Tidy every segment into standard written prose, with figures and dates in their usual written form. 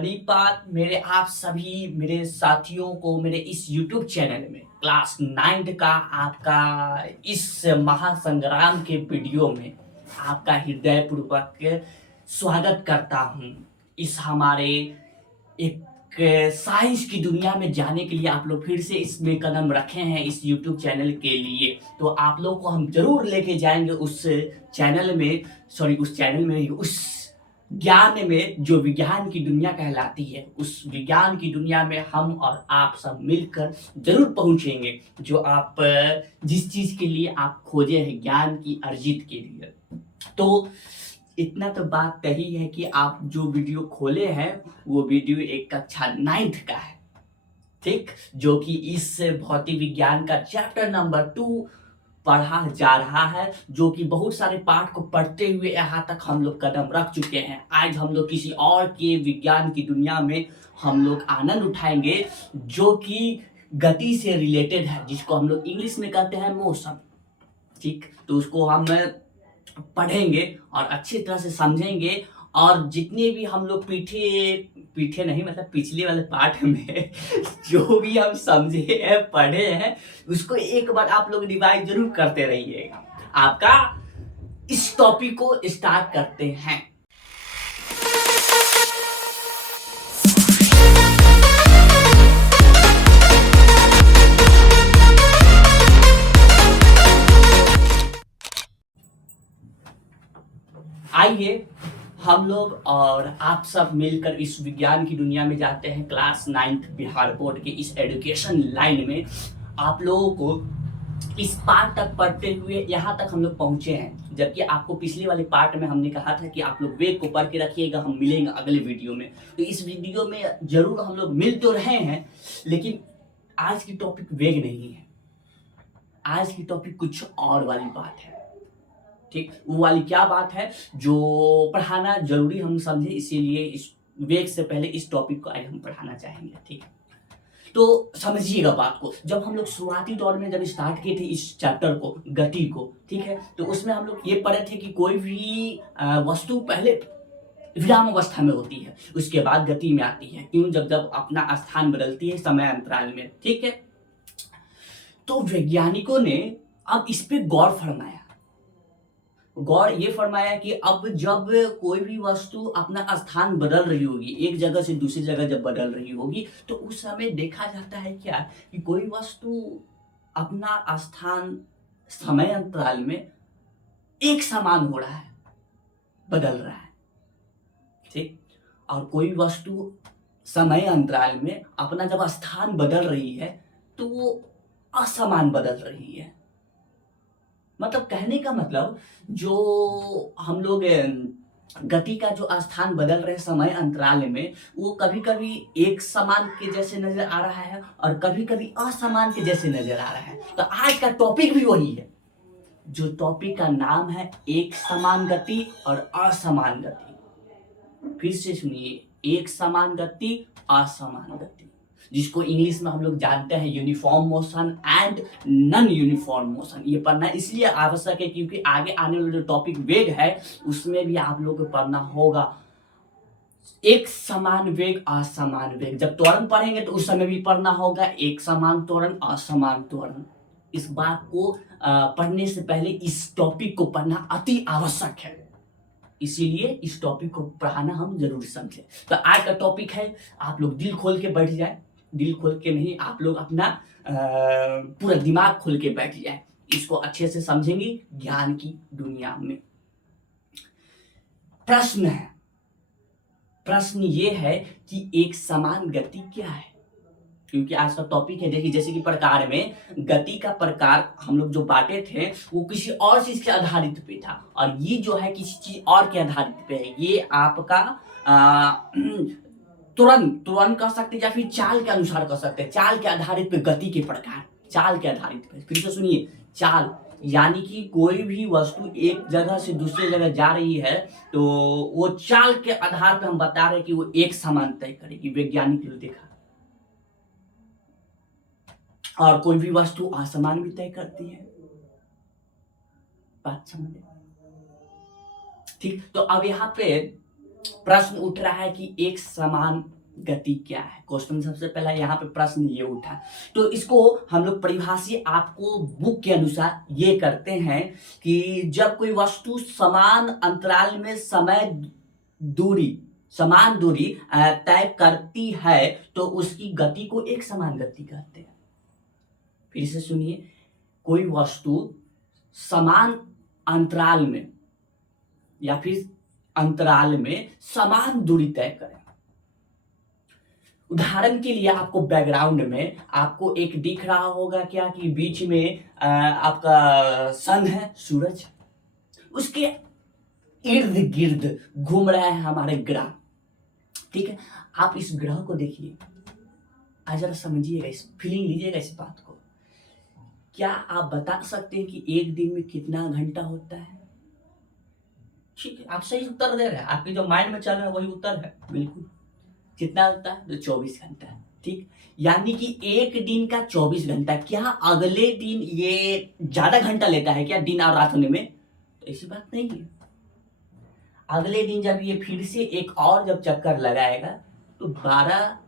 धन्यवाद मेरे आप सभी मेरे साथियों को मेरे इस YouTube चैनल में क्लास 9 का आपका इस महासंग्राम के वीडियो में आपका हृदयपूर्वक स्वागत करता हूं। इस हमारे एक साइंस की दुनिया में जाने के लिए आप लोग फिर से इसमें कदम रखे हैं इस YouTube चैनल के लिए, तो आप लोग को हम जरूर लेके जाएंगे उस चैनल में उस ज्ञान में जो विज्ञान की दुनिया कहलाती है। उस विज्ञान की दुनिया में हम और आप सब मिलकर जरूर पहुंचेंगे, जो आप जिस चीज के लिए आप खोजे हैं ज्ञान की अर्जित के लिए। तो इतना तो बात तय है कि आप जो वीडियो खोले हैं वो वीडियो एक कक्षा 9th का है, ठीक, जो कि इस भौतिक विज्ञान का चैप्टर नंबर 2 पढ़ा जा रहा है, जो कि बहुत सारे पाठ को पढ़ते हुए यहाँ तक हम लोग कदम रख चुके हैं। आज हम लोग किसी और के विज्ञान की दुनिया में हम लोग आनंद उठाएंगे, जो कि गति से रिलेटेड है, जिसको हम लोग इंग्लिश में कहते हैं मोशन, ठीक। तो उसको हम पढ़ेंगे और अच्छी तरह से समझेंगे, और जितने भी हम लोग पीछे नहीं मतलब पिछले वाले पाठ में जो भी हम समझे हैं पढ़े हैं उसको एक बार आप लोग रिवाइज जरूर करते रहिएगा। आपका इस टॉपिक को स्टार्ट करते हैं। आइए हम लोग और आप सब मिलकर इस विज्ञान की दुनिया में जाते हैं। क्लास 9th बिहार बोर्ड के इस एजुकेशन लाइन में आप लोगों को इस पार्ट तक पढ़ते हुए यहाँ तक हम लोग पहुँचे हैं, जबकि आपको पिछले वाले पार्ट में हमने कहा था कि आप लोग वेग को पढ़ के रखिएगा, हम मिलेंगे अगले वीडियो में। तो इस वीडियो में जरूर हम लोग मिल तो रहे हैं, लेकिन आज की टॉपिक वेग नहीं है, आज की टॉपिक कुछ और वाली बात है, ठीक। वो वाली क्या बात है जो पढ़ाना जरूरी हम समझे, इसीलिए इस वेग से पहले इस टॉपिक को आज हम पढ़ाना चाहेंगे, ठीक। तो समझिएगा बात को। जब हम लोग शुरुआती दौर में जब स्टार्ट किए थे इस चैप्टर को, गति को, ठीक है, तो उसमें हम लोग ये पढ़े थे कि कोई भी वस्तु पहले विराम अवस्था में होती है, उसके बाद गति में आती है। क्यों? जब जब अपना स्थान बदलती है समय अंतराल में, ठीक है। तो वैज्ञानिकों ने अब इस पे गौर ये फरमाया कि अब जब कोई भी वस्तु अपना स्थान बदल रही होगी, एक जगह से दूसरी जगह जब बदल रही होगी, तो उस समय देखा जाता है क्या कि कोई वस्तु अपना स्थान समय अंतराल में एक समान हो रहा है, बदल रहा है, ठीक। और कोई वस्तु समय अंतराल में अपना जब स्थान बदल रही है तो वो असमान बदल रही है। मतलब कहने का मतलब जो हम लोग गति का जो स्थान बदल रहे समय अंतराल में, वो कभी कभी एक समान के जैसे नजर आ रहा है और कभी कभी असमान के जैसे नजर आ रहा है। तो आज का टॉपिक भी वही है, जो टॉपिक का नाम है एक समान गति और असमान गति। फिर से सुनिए, एक समान गति, असमान गति, जिसको इंग्लिश में हम लोग जानते हैं uniform motion and non uniform motion. ये पढ़ना इसलिए आवश्यक है क्योंकि आगे आने वाला जो टॉपिक वेग है उसमें भी आप लोग को पढ़ना होगा एक समान वेग, असमान वेग। जब त्वरण पढ़ेंगे तो उस समय भी पढ़ना होगा एक समान त्वरण, असमान त्वरण। इस बात को पढ़ने से पहले इस टॉपिक को पढ़ना अति आवश्यक है, इसीलिए इस टॉपिक को पढ़ाना हम जरूर समझें। तो आज का टॉपिक है, आप लोग दिल खोल के बैठ जाए, दिल खोल के नहीं, आप लोग अपना पूरा दिमाग खोल के बैठ जाए, इसको अच्छे से समझेंगे ज्ञान की दुनिया में। प्रश्न ये है कि एक समान गति क्या है, क्योंकि आज का टॉपिक है। देखिए, जैसे कि प्रकार में गति का प्रकार हम लोग जो बांटे थे वो किसी और चीज के आधारित पे था, और ये जो है किसी चीज और के आधारित पे है। ये आपका तुरंत कह सकते हैं या फिर चाल के अनुसार कह सकते हैं, चाल के आधारित पे गति के प्रकार, चाल के आधारित पे। फिर से सुनिए, चाल यानी कि कोई भी वस्तु एक जगह से दूसरी जगह जा रही है तो वो चाल के आधार पे हम बता रहे हैं कि वो एक समान तय करेगी, वैज्ञानिक ने देखा। और कोई भी वस्तु असमान भी तय करती है, बात समझे, ठीक। तो अब यहाँ पे प्रश्न उठ रहा है कि एक समान गति क्या है। क्वेश्चन सबसे पहला यहाँ पे प्रश्न ये उठा, तो इसको हम लोग परिभाषी आपको बुक के अनुसार ये करते हैं कि जब कोई वस्तु समान अंतराल में समान दूरी तय करती है तो उसकी गति को एक समान गति कहते हैं। फिर से सुनिए, कोई वस्तु समान अंतराल में या फिर अंतराल में समान दूरी तय करें। उदाहरण के लिए आपको बैकग्राउंड में आपको एक दिख रहा होगा क्या कि बीच में आपका सन है, सूरज, उसके इर्द गिर्द घूम रहे हैं हमारे ग्रह। ठीक है, आप इस ग्रह को देखिए, आज जरा समझिएगा, इस फीलिंग लीजिएगा इस बात को। क्या आप बता सकते हैं कि एक दिन में कितना घंटा होता है? ठीक है, आप सही उत्तर दे रहे हैं, आपके जो माइंड में चल रहा है वही उत्तर है, बिल्कुल। कितना होता है? तो 24 घंटा। ठीक, यानी कि एक दिन का 24 घंटा। क्या अगले दिन ये ज्यादा घंटा लेता है क्या दिन और रात होने में? तो ऐसी बात नहीं है। अगले दिन जब ये फिर से एक और जब चक्कर लगाएगा तो 12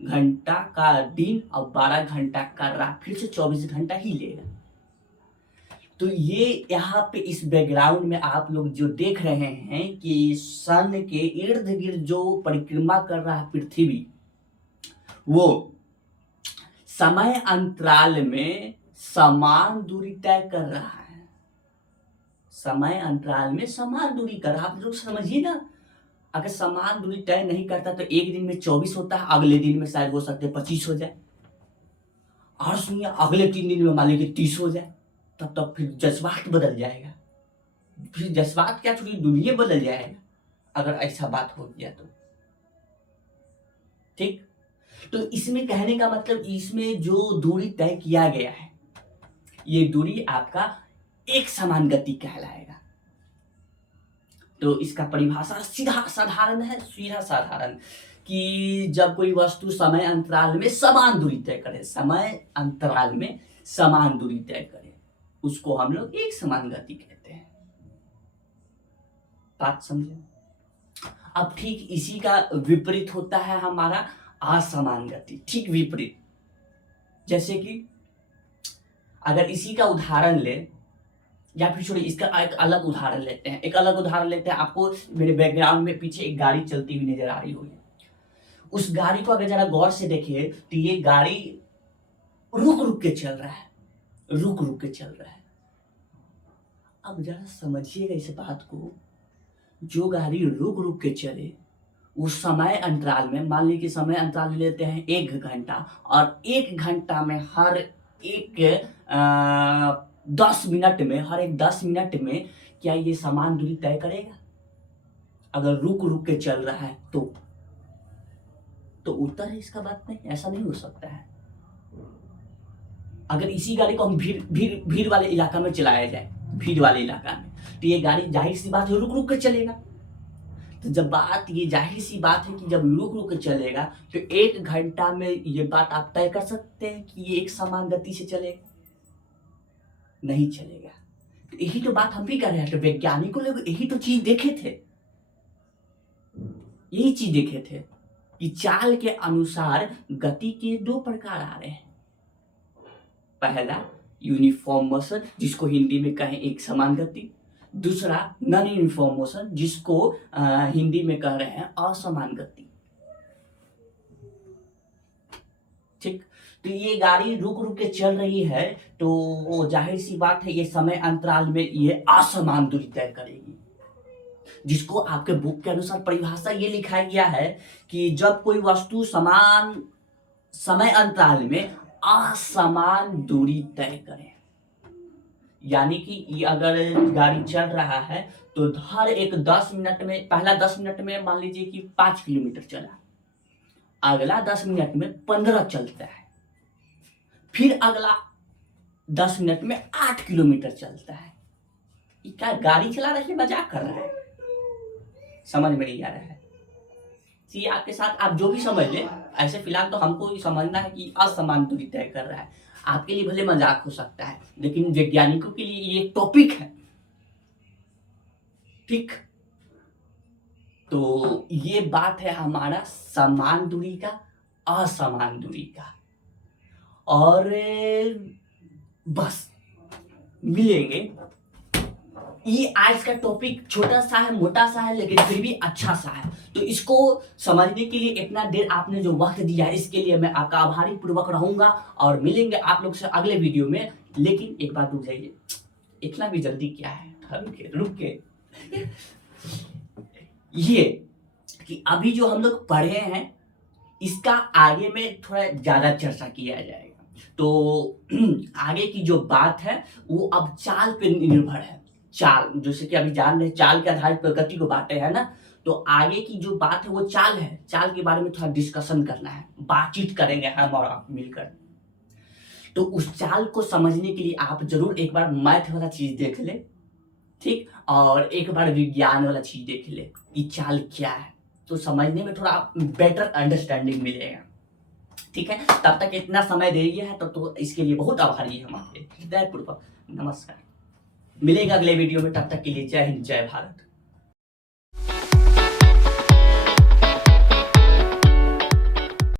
घंटा का दिन और 12 घंटा का रात, फिर से 24 घंटा ही लेगा। तो ये यहाँ पे इस बैकग्राउंड में आप लोग जो देख रहे हैं कि सन के इर्द गिर्द जो परिक्रमा कर रहा है पृथ्वी, वो समय अंतराल में समान दूरी तय कर रहा है। समय अंतराल में समान दूरी कर रहा है। आप लोग समझिए ना, अगर समान दूरी तय नहीं करता तो एक दिन में 24 होता है, अगले दिन में शायद हो सकते 25 हो जाए, और सुनिए अगले 3 दिन में मान लीजिए 30 हो जाए, तब तक फिर जज्बात बदल जाएगा। फिर जज्बात क्या, थोड़ी दुनिया बदल जाएगा अगर ऐसा बात हो गया तो। ठीक, तो इसमें कहने का मतलब, इसमें जो दूरी तय किया गया है ये दूरी आपका एक समान गति कहलाएगा। तो इसका परिभाषा सीधा साधारण है, सीधा साधारण, कि जब कोई वस्तु समय अंतराल में समान दूरी तय करे, समय अंतराल में समान दूरी तय करे, उसको हम लोग एक समान गति कहते हैं। बात समझे? अब ठीक इसी का विपरीत होता है हमारा असमान गति, ठीक विपरीत। जैसे कि अगर इसी का उदाहरण ले, या फिर छोड़िए इसका एक अलग उदाहरण लेते हैं, आपको मेरे बैकग्राउंड में पीछे एक गाड़ी चलती हुई नजर आ रही होगी। उस गाड़ी को अगर जरा गौर से देखिए तो ये गाड़ी रुक रुक के चल रहा है। अब जरा समझिएगा इस बात को, जो गाड़ी रुक रुक के चले उस समय अंतराल में, मान लीजिए समय अंतराल लेते हैं 1 घंटा, और 1 घंटा में हर एक 10 मिनट में क्या ये समान दूरी तय करेगा? अगर रुक रुक के चल रहा है तो उत्तर है इसका बात नहीं, ऐसा नहीं हो सकता है। अगर इसी गाड़ी को हम भीड़ वाले इलाका में चलाया जाए, भीड़ वाले इलाका में, तो ये गाड़ी जाहिर सी बात है रुक रुक के चलेगा। तो जब बात ये जाहिर सी बात है कि जब रुक रुक के चलेगा तो 1 घंटा में ये बात आप तय कर सकते हैं कि ये एक समान गति से चलेगा? नहीं चलेगा। तो यही तो बात हम भी कर रहे हैं। तो वैज्ञानिकों लोग यही तो चीज देखे थे, कि चाल के अनुसार गति के 2 प्रकार आ रहे हैं। पहला यूनिफॉर्म मोशन, जिसको हिंदी में कहें एक समान गति। दूसरा नॉन यूनिफॉर्म मोशन, जिसको हिंदी में कह रहे हैं असमान गति। ठीक, तो ये गाड़ी रुक रुक के चल रही है तो वो जाहिर सी बात है ये समय अंतराल में ये असमान दूरी तय करेगी, जिसको आपके बुक के अनुसार परिभाषा ये लिखा गया है कि जब कोई वस्तु समान समय अंतराल में असमान दूरी तय करे, यानी कि ये अगर गाड़ी चल रहा है तो हर एक 10 मिनट में, पहला 10 मिनट में मान लीजिए कि 5 किलोमीटर चला, अगला 10 मिनट में 15 चलता है, फिर अगला 10 मिनट में 8 किलोमीटर चलता है। ये क्या गाड़ी चला रहा है, मजाक कर रहा है? समझ में नहीं आ रहा है। सी आपके साथ आप जो भी समझ ले, ऐसे फिलहाल तो हमको समझना है कि असमान दूरी तय कर रहा है। आपके लिए भले मजाक हो सकता है, लेकिन वैज्ञानिकों के लिए ये टॉपिक है। ठीक, तो ये बात है हमारा समान दूरी का, असमान दूरी का। और बस मिलेंगे। ये आज का टॉपिक छोटा सा है, मोटा सा है, लेकिन फिर भी अच्छा सा है। तो इसको समझने के लिए इतना देर आपने जो वक्त दिया है, इसके लिए मैं आपका आभारी पूर्वक रहूंगा। और मिलेंगे आप लोग से अगले वीडियो में। लेकिन एक बात रुक जाइए, इतना भी जल्दी क्या है, रुक के ये कि अभी जो हम लोग पढ़े हैं इसका आगे में थोड़ा ज्यादा चर्चा किया जाएगा। तो आगे की जो बात है वो अब चाल पे निर्भर है। चाल, जैसे कि अभी जान रहे चाल के आधारित प्रकृति को बांटे है ना, तो आगे की जो बात है वो चाल है। चाल के बारे में थोड़ा डिस्कशन करना है, बातचीत करेंगे हम और आप मिलकर। तो उस चाल को समझने के लिए आप जरूर एक बार मैथ वाला चीज देख ले, ठीक, और एक बार विज्ञान वाला चीज देख ले कि चाल क्या है, तो समझने में थोड़ा बेटर अंडरस्टैंडिंग मिलेगा। ठीक है, तब तक इतना समय दे दिया है तो इसके लिए बहुत आभारी है हम आपके। हृदयपूर्वक नमस्कार। मिलेगा अगले वीडियो में, तब तक के लिए जय हिंद, जय भारत।